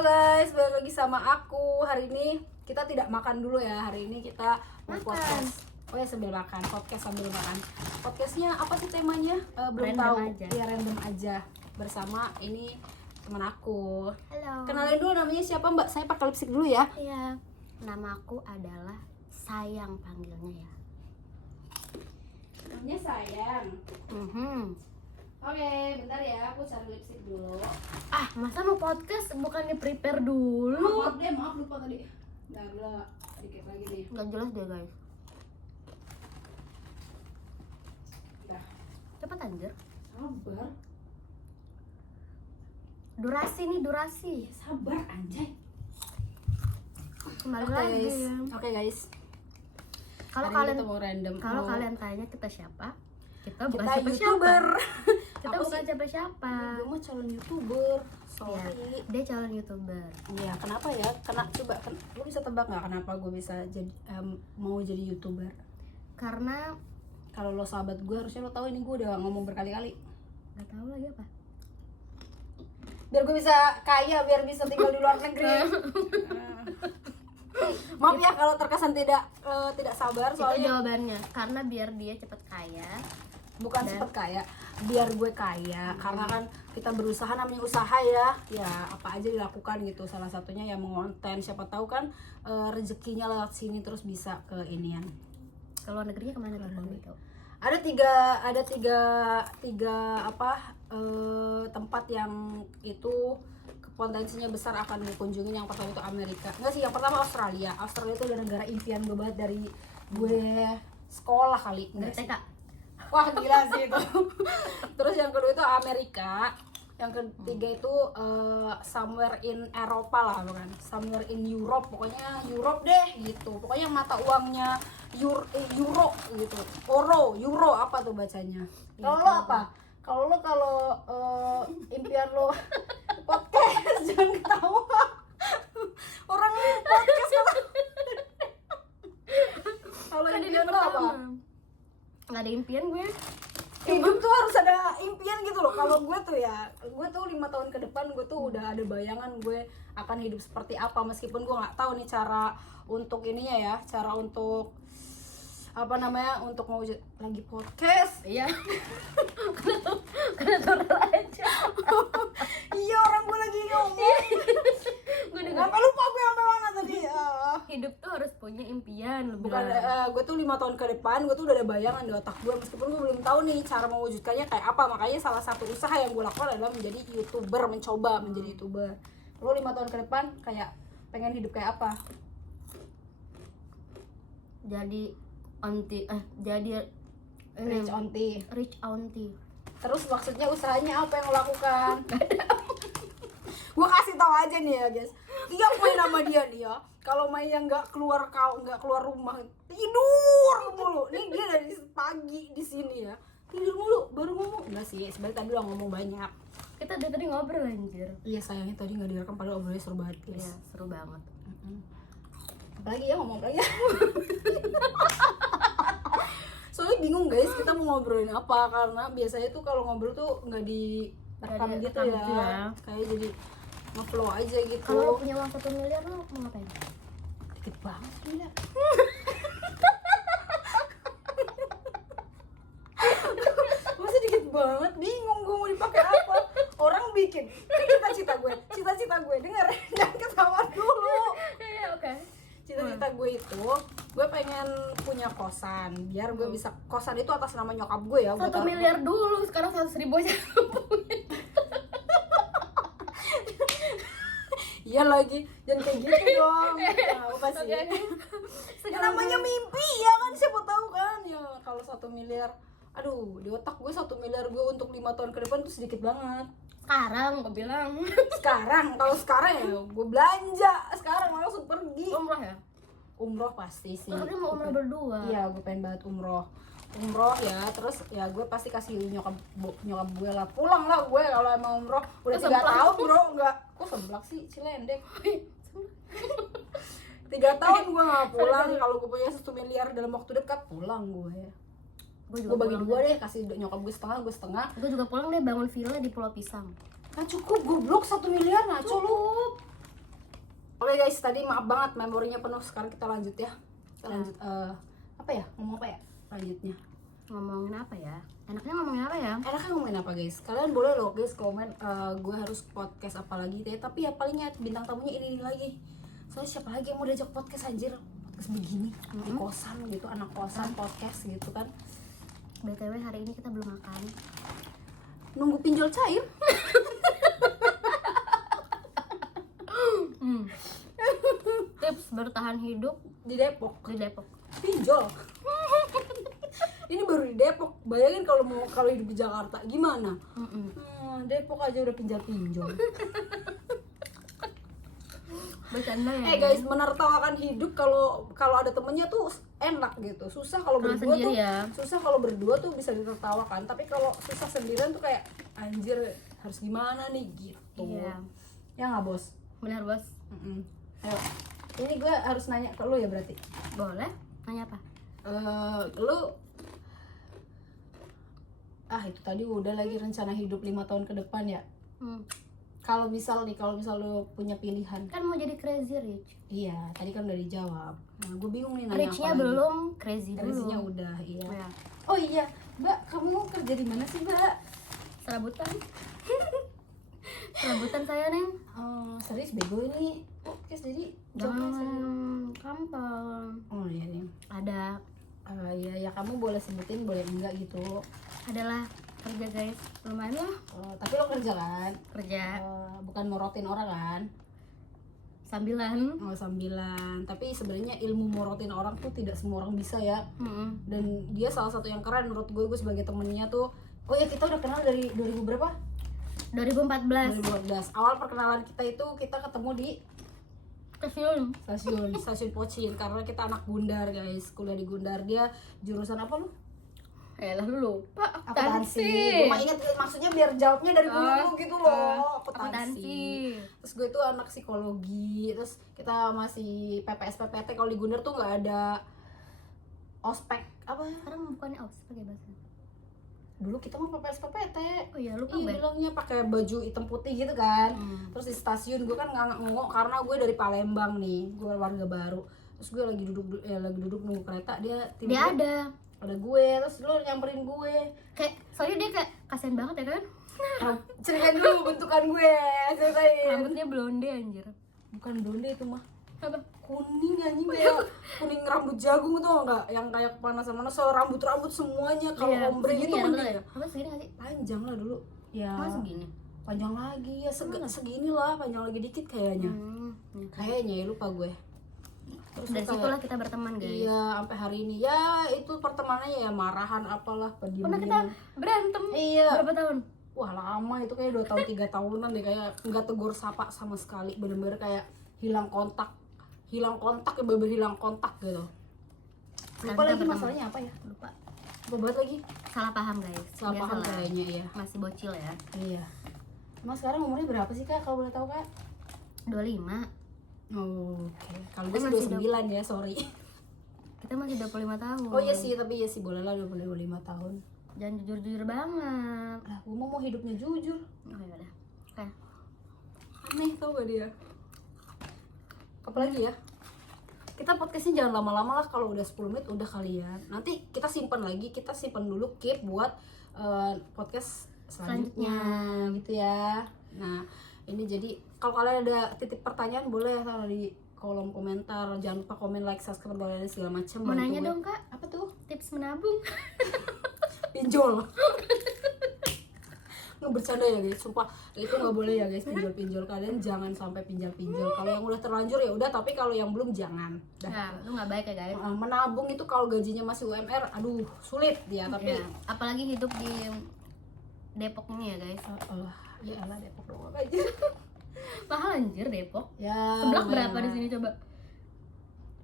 Halo guys, balik lagi sama aku. Hari ini kita tidak makan dulu ya. Hari ini kita mau podcast. Oh ya, sambil makan, podcast sambil makan. Podcastnya apa sih temanya? Belum Random tahu. aja. Ya random aja. Bersama ini teman aku. Halo. Kenalin dulu namanya siapa Mbak? Saya pakai lipstick dulu ya. Iya. Nama aku adalah Sayang panggilnya ya. Namanya Sayang. Oke, bentar ya, aku cari lipstick dulu. Ah, masa mau podcast bukannya prepare dulu? Maaf lupa tadi. Udah, dikit lagi nih. Nggak jelas deh guys. Udah, Cepet anjir. sabar. Durasi nih, durasi. Sabar anjay. Kembali Oke lagi. guys. Oke guys. Kalau Hari ini kalian kita mau random. kalau kalian tanya kita siapa? Kita bukan kita siapa-siapa. YouTuber. Kita Apa bukan sih? siapa-siapa. Gue mah calon YouTuber. Ya, Sorry. dia calon YouTuber. Iya, kenapa ya? Lu bisa tebak nggak kenapa gue bisa jadi mau jadi YouTuber? Karena Kalau lo sahabat gue harusnya lo tahu ini gue udah ngomong berkali-kali. nggak tahu lagi apa. Biar gue bisa kaya, biar bisa tinggal di luar negeri. Maaf ya kalau terkesan tidak sabar Itu soalnya jawabannya. Karena biar dia cepet kaya. bukan Dan- cepet kaya, biar gue kaya. Karena kan kita berusaha, namanya usaha ya apa aja dilakukan gitu. Salah satunya ya mengonten, siapa tahu kan rezekinya lewat sini terus bisa ke inian. Kalau negerinya kemana tuh kalau gitu? Ada tiga tempat yang itu potensinya besar akan dikunjungi. Yang pertama itu Amerika, enggak sih, yang pertama Australia. Australia itu udah negara impian gue banget dari gue sekolah kali, enggak sih? TK. Wah gila sih itu. Terus yang kedua itu Amerika, yang ketiga itu somewhere in Eropa lah, bukan somewhere in Europe, pokoknya Europe deh gitu. Pokoknya mata uangnya euro gitu, euro apa tuh bacanya? Kalau lo apa? Kalau impian lo podcast, jangan ketawa. Orang ini podcast kalau Kan ini impian lo apa? pertama. Nggak ada impian gue. Hidup tuh harus ada impian gitu loh. Kalau gue tuh 5 tahun ke depan gue tuh udah ada bayangan gue akan hidup seperti apa, meskipun gue nggak tahu nih cara untuk ininya ya, cara untuk untuk mewujud lagi podcast. Iya. Karena turun aja. Iya, orang gue lagi ngomong. Gue dengar Sampai lupa gue sampai mana tadi. hidup tuh harus punya impian. Lu Bukan, bilang. gue tuh 5 tahun ke depan gue tuh udah ada bayangan di otak gue, meskipun gue belum tahu nih cara mewujudkannya kayak apa. Makanya salah satu usaha yang gue lakukan adalah menjadi YouTuber, mencoba menjadi YouTuber. Lo 5 tahun ke depan kayak pengen hidup kayak apa? Jadi jadi Rich auntie. rich auntie. Terus maksudnya usahanya apa yang lo lakukan? Gue kasih tahu aja nih ya guys, tiap main sama dia nih ya, kalau mainnya nggak keluar rumah, tidur mulu. Nih dia dari pagi di sini ya, tidur mulu, baru ngomong. Enggak sih, sebenarnya tadi udah ngomong banyak. Kita dari tadi ngobrol anjir. Iya, sayangnya tadi nggak direkam, padahal obrolannya seru banget guys. Iya, seru banget. Apalagi ya ngomong lagi. Soalnya bingung guys, kita mau ngobrolin apa, karena biasanya tuh kalau ngobrol tuh nggak direkam Nggak gitu direkam gitu ya, ya. kayak jadi nge-flow aja gitu. Kalau lo punya uang 1 miliar lo mau ngapain? Dikit banget gila. Masa dikit banget, bingung gue mau dipakai apa. Orang bikin, ini cita-cita gue denger, jangan ketawa dulu. Iya, oke. Cita-cita gue itu, gue pengen punya kosan, biar gue bisa, kosan itu atas nama nyokap gue ya. 1 miliar dulu, sekarang 100.000 aja. Iya lagi, jangan kayak gitu dong. Tahu pasti. Oke. Ya namanya mimpi ya kan, siapa tahu kan ya. Kalau 1 miliar, aduh di otak gue 1 miliar gue untuk 5 tahun ke depan tuh sedikit banget. Sekarang gue bilang Kalau sekarang ya gue belanja sekarang langsung pergi. umroh ya. Umroh pasti sih. Tapi mau umroh berdua. Iya, gue pengen banget umroh ya. Terus ya gue pasti kasih nyokap gue lah, pulang lah gue kalau emang umroh. Udah 3 Semplak. tahun bro, enggak, kok semplak sih, cilendek. 3 tahun gue nggak pulang. Kalau gue punya 1 miliar dalam waktu dekat, pulang gue. Gue bagi pulang 2 deh, kasih nyokap gue setengah, gue setengah. Gue juga pulang deh, bangun villa di Pulau Pisang. Kan cukup, goblok 1 miliar ngaco lu. Oke guys, tadi maaf banget memorinya penuh. Sekarang kita lanjut ya. Kita lanjut apa ya? Ngomong apa ya? Lanjutnya. Ngomongin apa ya? Enaknya ngomongin apa ya? Enaknya ngomongin apa guys? Kalian boleh loh guys komen gue harus podcast apa lagi deh. Tapi ya palingnya bintang tamunya ini lagi. Soalnya siapa lagi yang mau diajak podcast anjir? Podcast begini di kosan gitu, anak kosan podcast gitu kan. BTW hari ini kita belum makan. Nunggu pinjol cair. Tips bertahan hidup Di Depok. di Depok. Pinjol. Ini baru di Depok. Bayangin kalau hidup di Jakarta gimana? Depok aja udah pinjol. Bercanda ya. Guys, menertawakan hidup kalau ada temennya tuh enak gitu. Susah kalau Kalau berdua tuh. sendiri ya. Susah kalau berdua tuh bisa ditertawakan. Tapi kalau susah sendirian tuh kayak anjir harus gimana nih gitu. Iya. Ya nggak bos? Benar bos. Ayo. Ini gue harus nanya ke lu ya berarti. Boleh? Nanya apa? Lu itu tadi udah lagi rencana hidup 5 tahun ke depan ya. Kalau misal lu punya pilihan. Kan mau jadi crazy rich. Iya, tadi kan udah dijawab. Nah, gue bingung nih nanya Richnya apa lagi. belum, crazy dulu. Crazy-nya udah, iya. Ya. Oh iya, Mbak, kamu kerja di mana sih, Mbak? Serabutan. Serabutan saya, Neng. Serius bego ini. Oke, jadi jawabnya serius. Jangan kampung. Oh iya nih. Ada Ya kamu boleh sebutin, boleh enggak gitu. adalah kerja guys, lumayan lah Tapi lo kerja kan? kerja Bukan morotin orang kan? sambilan. Sambilan. Tapi sebenarnya ilmu morotin orang tuh tidak semua orang bisa ya. Dan dia salah satu yang keren menurut gue sebagai temennya tuh. Oh ya, kita udah kenal dari 2000 berapa? 2014 2012. Awal perkenalan kita itu kita ketemu di stasiun Pocin karena kita anak Gundar guys, kuliah di Gundar. Dia jurusan apa lu? lah lu lupa. Akuntansi. Gue mah inget maksudnya biar jawabnya dari dulu gitu loh. Akuntansi. Terus gue tuh anak psikologi. Terus kita masih PPS PPT. Kalau di Gundar tuh nggak ada ospek apa? Sekarang bukannya ospek ya bahasa. Dulu kita mah PPS PPT. Oh iya, lupa Iya, gue. bilangnya pakai baju hitam putih gitu kan. Terus di stasiun gue kan ngangok karena gue dari Palembang nih, gue warga baru. Terus gue lagi duduk nunggu kereta, dia ada gue, terus lu nyamperin gue. Kayak soalnya dia kayak kasian banget ya kan. Ceritain dulu bentukan gue, ceritain. Rambutnya blonde anjir. Bukan blonde itu mah, Apa? kuning anjing, kayak kuning rambut jagung tuh enggak, yang kayak kepanasan so rambut semuanya kalau ombre gitu ya? Apa segini gak sih? panjang lah dulu. Ya. Masa segini? Panjang lagi ya, segini lah, panjang lagi dikit kayaknya. Kayaknya ya, lupa gue. Terus Dari situlah kita berteman guys. Iya, sampai hari ini ya itu pertemanannya ya marahan apalah, Pernah kita pendiam-pendiam. berantem. Iya. Berapa tahun? Wah lama itu, kayak 2 tahun 3 tahunan deh, kayak nggak tegur sapa sama sekali, bener-bener kayak hilang kontak ya, bener-bener hilang kontak gitu. Lupa lagi masalahnya apa ya? Lupa. Lupa banget lagi. Salah paham guys. Salah paham Biasalah. kayaknya ya. Masih bocil ya. Iya. Emang sekarang umurnya berapa sih Kak, kalau boleh tahu Kak? 25. Oke. Kalau gue Kita sih masih 29 ya, sorry. Kita masih 25 tahun. Oh iya sih, tapi ya sih boleh lah 25 tahun. Jangan jujur-jujur banget. Lah, gue mau hidupnya jujur. Oh ya udah. Oke. Aneh tau gak dia. Apalagi ya, kita podcastnya jangan lama-lama lah, kalau udah 10 menit udah kalian. Nanti kita simpan lagi, kita simpan dulu keep buat podcast selanjutnya gitu ya. Nah ini jadi kalau kalian ada titip pertanyaan boleh ya taruh di kolom komentar. Jangan lupa komen, like, subscribe, dan segala macam. Mau nanya dong kak, apa tuh? tips menabung. Pinjol. Nggak bercanda ya guys, sumpah itu nggak boleh ya guys, pinjol. Kalian jangan sampai pinjol. Kalau yang udah terlanjur ya udah, tapi kalau yang belum jangan. Nah, itu nggak baik ya guys. Menabung itu kalau gajinya masih UMR, aduh sulit dia. Tapi Ya, apalagi hidup di Depok ini ya guys. ya elah Depok doang aja. Mahal anjir Depok. Ya. Seblak berapa di sini coba?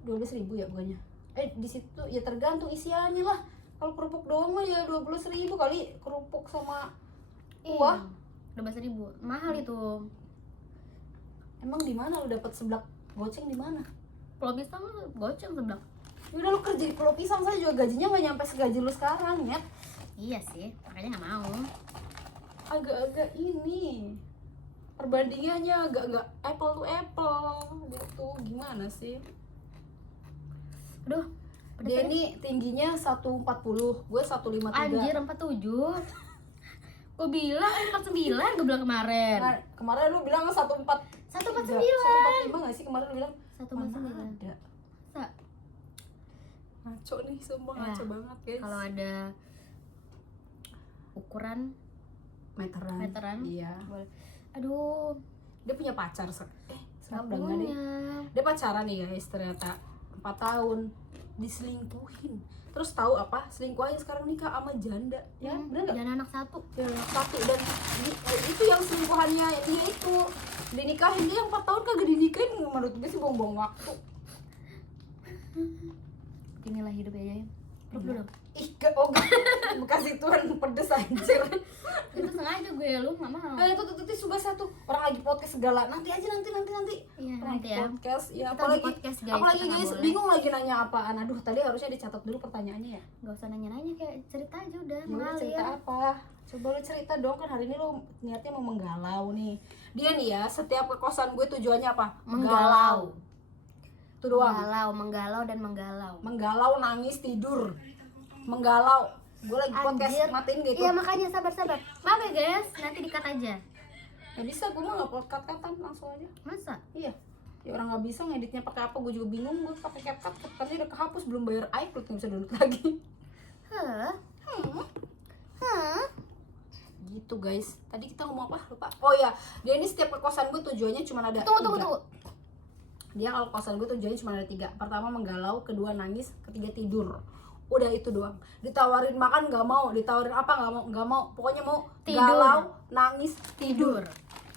12.000 ya bukannya? Di situ ya tergantung isiannya lah. Kalau kerupuk doang mah ya 12.000 kali, kerupuk sama kuah. 12.000. Mahal itu. Emang di mana lu dapat seblak goceng di mana? Pulau Pisang goceng seblak. Udah lu kerja di Pulau Pisang saja juga gajinya nggak nyampe segaji lu sekarang ya. Iya sih, makanya nggak mau. Agak-agak ini perbandingannya agak apple to apple gitu. Gimana sih? Aduh, Dia ini tingginya 140, gue 153. anjir 47. Gue bilang 49, gue bilang kemarin. Nah, kemarin lu bilang 14 149. 145 gak sih kemarin lu bilang? 149. Mana ada? Masa? Ngaco nih, sumpah Ya, ngaco banget guys. Kalau ada ukuran meteran. Iya. Boleh. Aduh, Dia punya pacar sekarang udah nggak enggak deh. punya. Dia pacaran nih guys, ternyata 4 tahun diselingkuhin. Terus tahu apa? Selingkuhannya sekarang nikah sama janda. Ya, bener enggak? Dan anak satu. Ya, satu. Dan itu yang selingkuhannya dia itu dinikahin, dia yang 4 tahun kagak dinikahin. Menurut gue sih buang-buang waktu. Inilah hidup ya, Jay. Peluk dulu. Ih, bekas ituan pedes anjir. Itu sengaja gue, lu nggak mau. Itu suka satu orang lagi podcast segala. Nanti aja nanti. Iya, Orang nanti ya. Podcast ya, Kita apalagi di podcast, guys. apalagi Kita nggak guys boleh. bingung lagi nanya apaan. Aduh, tadi harusnya dicatat dulu pertanyaannya ya. Gak usah nanya-nanya, kayak cerita aja udah, Ya udah, mengalir. cerita apa? Coba lu cerita dong, kan hari ini lu niatnya mau menggalau nih. Dia nih ya, setiap ke kosan gue tujuannya apa? Menggalau. Itu doang. Menggalau dan menggalau. Menggalau, nangis, tidur. Menggalau. Gue lagi podcast Anjir. matiin gitu. Iya, makanya sabar. Maaf ya guys, nanti di-cut aja. Gak bisa, gue mah gak podcast-katan langsung aja. Masa? Iya. Ya orang nggak bisa ngeditnya pakai apa, gue juga bingung. Gue pakai CapCut, CapCutnya udah kehapus, belum bayar iCloud, nggak bisa download lagi. Gitu guys. Tadi kita ngomong apa? Lupa. Oh ya, dia ini setiap ke kosan gue tujuannya cuma ada Tunggu. Dia kalau kosan gue tujuannya cuma ada 3. Pertama menggalau, kedua nangis, ketiga tidur. Udah itu doang. Ditawarin makan nggak mau, ditawarin apa nggak mau. Pokoknya mau Tidur. galau, nangis, tidur.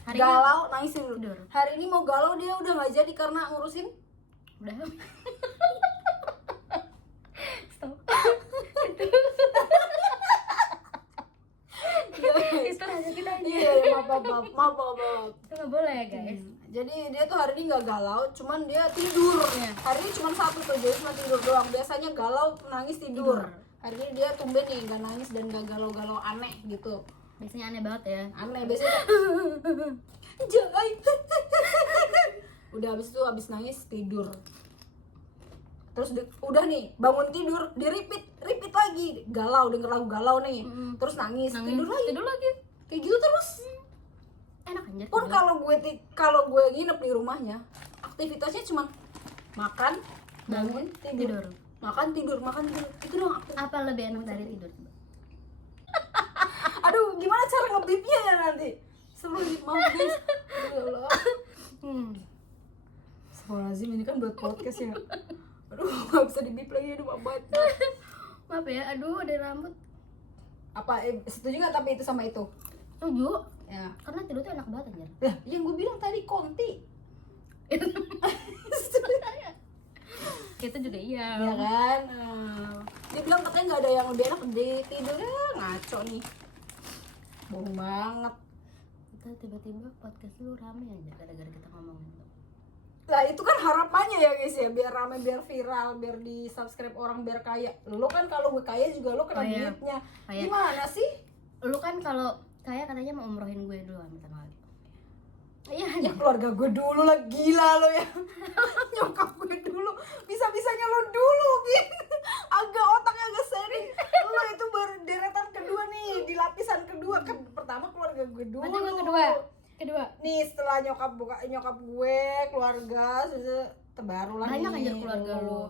Hari ini Galau, nangis, tidur. tidur. Hari ini mau galau, dia udah nggak jadi karena ngurusin. Udah. Stop. Itu aja kita aja. Iya, maaf. Itu nggak boleh ya guys. Jadi dia tuh hari ini nggak galau, cuman dia tidurnya. Hari ini cuma satu tuh, jadi cuma tidur doang. Biasanya galau, nangis, tidur. Hari ini dia tumben nih, nggak nangis dan nggak galau-galau aneh gitu. Biasanya aneh banget ya. Aneh biasanya. Jai. Udah habis nangis tidur. Terus udah nih bangun tidur, di repeat lagi, galau, denger lagu galau nih. Terus nangis, tidur lagi. Kayak gitu terus. Enak anjir. Pun kalau gue nginep di rumahnya, aktivitasnya cuma makan, bangun, tidur. Makan tidur. Itu doang aku. Apa lebih enak dari tidur? Aduh, gimana cara ngebipnya ya nanti? Sebelum maaf guys. Ya Allah. Astagfirullahaladzim, ini kan buat podcast ya. Aduh, gak bisa dibip lagi, aduh maaf. Maaf ya, aduh ada rambut. Apa setuju nggak tapi itu sama itu? Setuju. Ya. Karena tidur tuh enak banget anjir. Lah, yang gue bilang tadi konti. Itu juga iya. Ya kan? Dia bilang katanya nggak ada yang lebih enak di tidurnya, ngaco nih. Bohong banget. Kita tiba-tiba podcast lu rame aja gara-gara kita ngomongin itu. Lah itu kan harapannya ya guys ya, biar rame, biar viral, biar di subscribe orang, biar kaya. Lo kan kalau gue kaya juga lo kena Kaya. duitnya. Kaya. Gimana sih? Lu kan kalau kayak katanya mau umrohin gue dulu pertama kali. Iya, Ya keluarga gue dulu lah, gila lo ya. Nyokap gue dulu, bisa-bisanya lo dulu Bin. Agak otaknya agak sharing. Lo itu baru deretan kedua nih, di lapisan kedua. Kan pertama keluarga gue dulu. berarti gue kedua. Nih setelah nyokap gue, keluarga, terbaru lah Banyak nih. aja keluarga lu.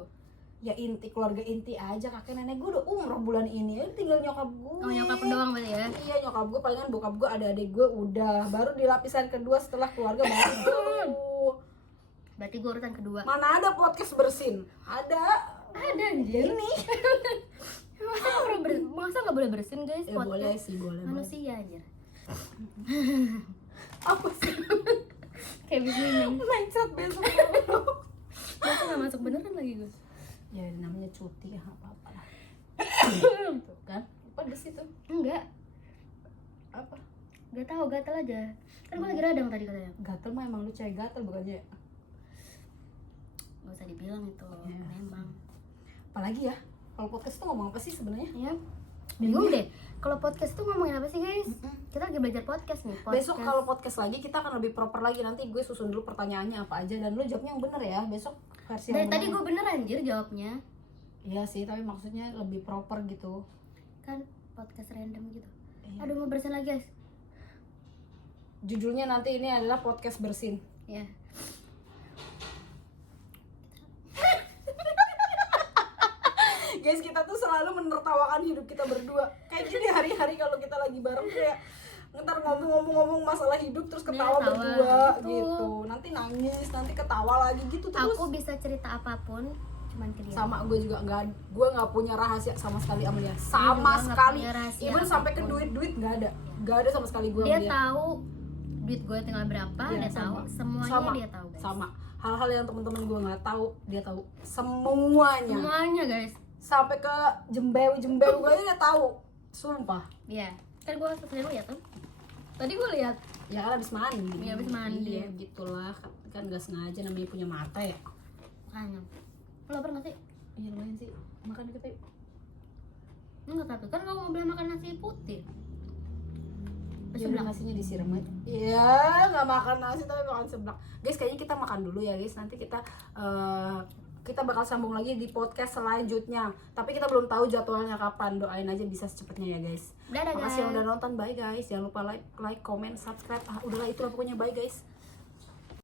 Ya keluarga inti aja, kakek nenek gue udah umroh bulan ini, tinggal nyokap gue. Oh, nyokap doang berarti ya. Iya, nyokap gue, palingan bokap gue, ada adik gue udah. Baru di lapisan kedua setelah keluarga baru. Berarti gue urutan kedua. Mana ada podcast bersin? Ada anjir. ini. Masa nggak boleh bersin guys? Ya boleh sih, boleh. Manusia anjir. Apa sih? Kayak begini. Mindset besok. Masa nggak masuk beneran lagi gue? Ya namanya cuti ya, apa-apa lah. Tuh kan, pedes itu. Enggak. Apa? Gak tahu, gatel aja. Kan gue lagi radang tadi katanya. Gatel mah emang lu cewek gatel bukannya. Gak usah dibilang itu. Ya. Memang. Apalagi ya, kalau podcast tuh ngomong apa sih sebenarnya? Ya. Bingung deh. Kalau podcast tuh ngomongin apa sih guys? Kita lagi belajar podcast nih. Podcast. Besok kalau podcast lagi kita akan lebih proper lagi. Nanti gue susun dulu pertanyaannya apa aja dan lu jawabnya yang bener ya. Besok versi Dari yang tadi bener. gue bener anjir jawabnya. Iya sih, tapi maksudnya lebih proper gitu. Kan podcast random gitu. Iya. Aduh mau bersin lagi guys. Judulnya nanti ini adalah podcast bersin. Ya. Guys, kita tuh selalu menertawakan hidup kita berdua. Kayak gini hari-hari kalau kita lagi bareng kayak ntar ngomong-ngomong masalah hidup terus ketawa Tawa, berdua betul. gitu. Nanti nangis, nanti ketawa lagi gitu terus. Aku bisa cerita apapun cuman ke dia. Sama gue juga nggak punya rahasia sama sekali sama dia. juga Sama nggak sekali. punya rahasia Even sampai ke apapun. duit nggak ada. Nggak ada sama sekali gue Dia sama dia. tahu duit gue tinggal berapa, Iya, dia tahu sama. semuanya Sama. dia tahu guys. Sama. Hal-hal yang teman-teman gue nggak tahu, dia tahu semuanya. Semuanya guys. Sampai ke jembew gue dia tahu. Sumpah. Iya. Kan gue sering lihat tuh. Tadi gue lihat. Ya kan habis mandi. Iya, habis mandi. Iya, gitulah. Kan nggak sengaja namanya punya mata ya. Makanya. Lo lapar nggak sih? Iya lumayan sih. Makan dikit aja. Enggak tapi kan kamu mau bilang makan nasi putih. Ya Seblak. nasinya disiram aja. Iya, nggak makan nasi tapi makan seblak. Guys, kayaknya kita makan dulu ya guys. Nanti kita bakal sambung lagi di podcast selanjutnya. Tapi kita belum tahu jadwalnya kapan. Doain aja bisa secepatnya ya guys. Dadah guys. Makasih yang udah nonton. Bye guys. Jangan lupa like, comment, subscribe. Udahlah itulah pokoknya bye guys.